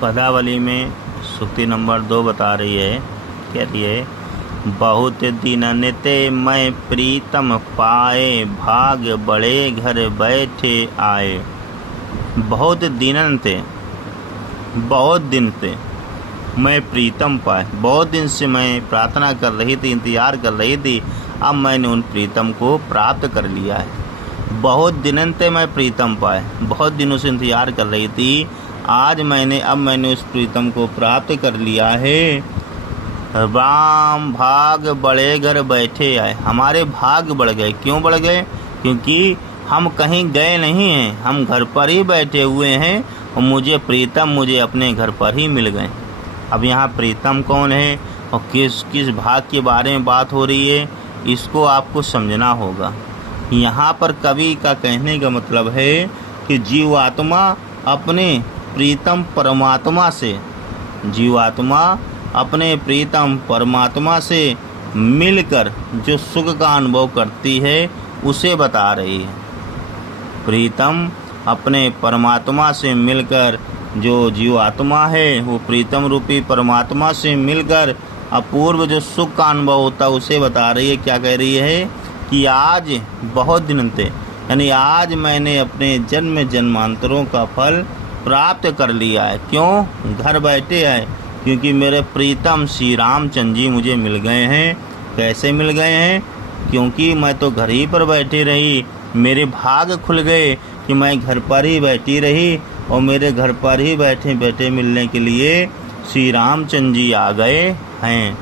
पदावली में सूक्ति नंबर 2 बता रही है, कह रही है, बहुत दिनन ते मैं प्रीतम पाए, भाग बड़े घर बैठे आए। बहुत दिनन ते, बहुत दिन से मैं प्रीतम पाए, बहुत दिन से मैं प्रार्थना कर रही थी, इंतजार कर रही थी, अब मैंने उन प्रीतम को प्राप्त कर लिया है। बहुत दिनन ते मैं प्रीतम पाए, बहुत दिनों से इंतजार कर रही थी, अब मैंने उस प्रीतम को प्राप्त कर लिया है। राम भाग बड़े घर बैठे आए, हमारे भाग बढ़ गए। क्यों बढ़ गए? क्योंकि हम कहीं गए नहीं हैं, हम घर पर ही बैठे हुए हैं और मुझे अपने घर पर ही मिल गए। अब यहाँ प्रीतम कौन है और किस किस भाग के बारे में बात हो रही है, इसको आपको समझना होगा। यहाँ पर कवि का कहने का मतलब है कि जीवात्मा अपने प्रीतम परमात्मा से मिलकर जो सुख का अनुभव करती है उसे बता रही है। प्रीतम अपने परमात्मा से मिलकर, जो जीवात्मा है वो प्रीतम रूपी परमात्मा से मिलकर अपूर्व जो सुख का अनुभव होता है उसे बता रही है। क्या कह रही है कि आज बहुत दिन थे, यानी आज मैंने अपने जन्म जन्मांतरों का फल प्राप्त कर लिया है। क्यों? घर बैठे आए, क्योंकि मेरे प्रीतम श्री रामचंद्र जी मुझे मिल गए हैं। कैसे मिल गए हैं? क्योंकि मैं तो घर ही पर बैठी रही, मेरे भाग खुल गए कि मैं घर पर ही बैठी रही और मेरे घर पर ही बैठे बैठे मिलने के लिए श्री रामचंद्र जी आ गए हैं।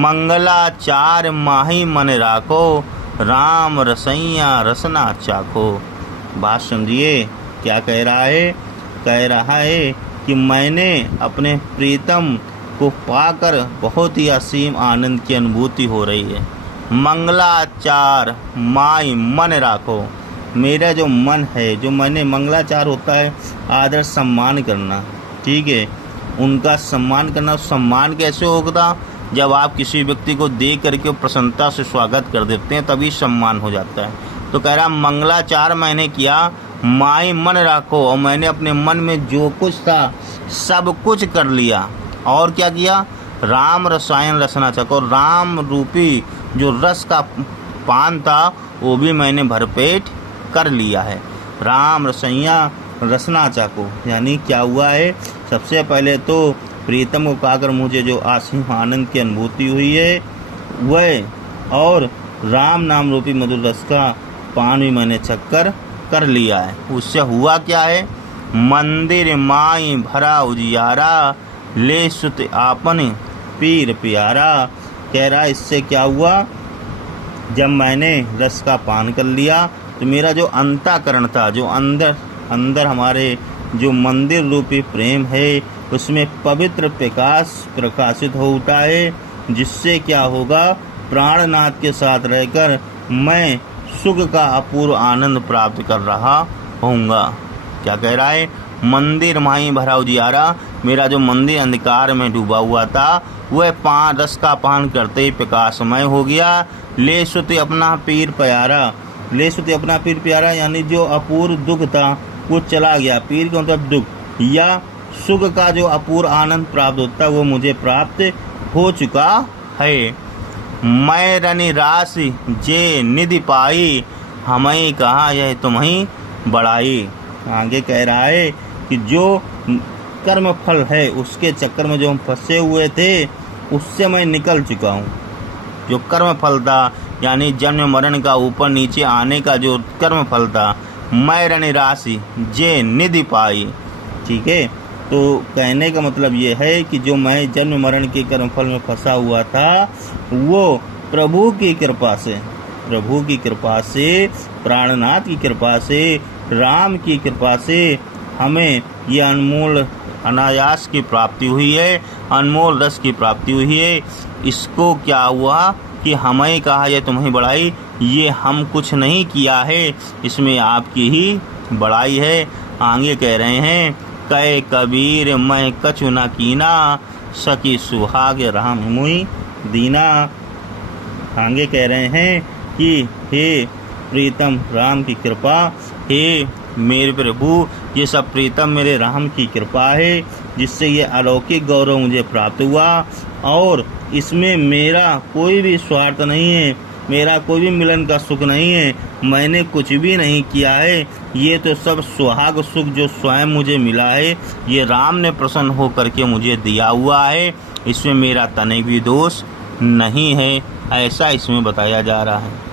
मंगलाचार माही मन राखो, राम रसैया रसना चाखो। बात समझिए, क्या कह रहा है? कह रहा है कि मैंने अपने प्रीतम को पाकर बहुत ही असीम आनंद की अनुभूति हो रही है। मंगलाचार माई मन राखो, मेरा जो मन है, जो मैंने, मंगलाचार होता है आदर सम्मान करना, ठीक है, उनका सम्मान करना। सम्मान कैसे होगा? जब आप किसी व्यक्ति को देख करके प्रसन्नता से स्वागत कर देते हैं तभी सम्मान हो जाता है। तो कह रहा मंगलाचार मैंने किया, माई मन राखो, और मैंने अपने मन में जो कुछ था सब कुछ कर लिया। और क्या किया? राम रसायन रसना चाखो, राम रूपी जो रस का पान था वो भी मैंने भरपेट कर लिया है। राम रसैया रसना चाखो, यानी क्या हुआ है? सबसे पहले तो प्रीतम को पाकर मुझे जो असीम आनंद की अनुभूति हुई है वह, और राम नाम रूपी मधुर रस का पान भी मैंने चक्कर कर लिया है। उससे हुआ क्या है? मंदिर माई भरा उजियारा, ले सुत आपन पीर प्यारा। कह रहा इससे क्या हुआ? जब मैंने रस का पान कर लिया तो मेरा जो अंतःकरण था, जो अंदर हमारे जो मंदिर रूपी प्रेम है उसमें पवित्र प्रकाश प्रकाशित हो उठा है, जिससे क्या होगा? प्राणनाथ के साथ रहकर मैं सुख का अपूर्व आनंद प्राप्त कर रहा होऊंगा। क्या कह रहा है? मंदिर माही भरा उजियारा, मेरा जो मंदिर अंधकार में डूबा हुआ था वह रस का पान करते ही प्रकाशमय हो गया। ले सुत अपना पीर प्यारा, ले सुत अपना पीर प्यारा, यानी जो अपूर्व दुख था वो चला गया। पीर का मतलब दुख, या सुख का जो अपूर्व आनंद प्राप्त होता है वो मुझे प्राप्त हो चुका है। मैं रनि राशि जे निधि पाई, हमें कहा यह तुम्हें बड़ाई। आगे कह रहा है कि जो कर्म फल है उसके चक्कर में जो हम फंसे हुए थे उससे मैं निकल चुका हूँ। जो कर्म फल था, यानी जन्म मरण का ऊपर नीचे आने का जो कर्म फल था, मैं रनि राशि जे निधि पाई, ठीक है। तो कहने का मतलब ये है कि जो मैं जन्म मरण के कर्मफल में फंसा हुआ था वो प्रभु की कृपा से, प्राणनाथ की कृपा से, राम की कृपा से हमें ये अनमोल अनायास की प्राप्ति हुई है, अनमोल रस की प्राप्ति हुई है। इसको क्या हुआ कि हमें कहा यह तुम्हें बड़ाई, ये हम कुछ नहीं किया है, इसमें आपकी ही बड़ाई है। आगे कह रहे हैं, कहे कबीर मैं कछु न कीना, सकी सुहाग राम मुई दीना। आगे कह रहे हैं कि हे प्रीतम राम की कृपा, हे मेरे प्रभु, ये सब प्रीतम मेरे राम की कृपा है, जिससे ये अलौकिक गौरव मुझे प्राप्त हुआ, और इसमें मेरा कोई भी स्वार्थ नहीं है, मेरा कोई भी मिलन का सुख नहीं है, मैंने कुछ भी नहीं किया है। ये तो सब सुहाग सुख जो स्वयं मुझे मिला है, ये राम ने प्रसन्न होकर के मुझे दिया हुआ है, इसमें मेरा तनिक भी दोष नहीं है, ऐसा इसमें बताया जा रहा है।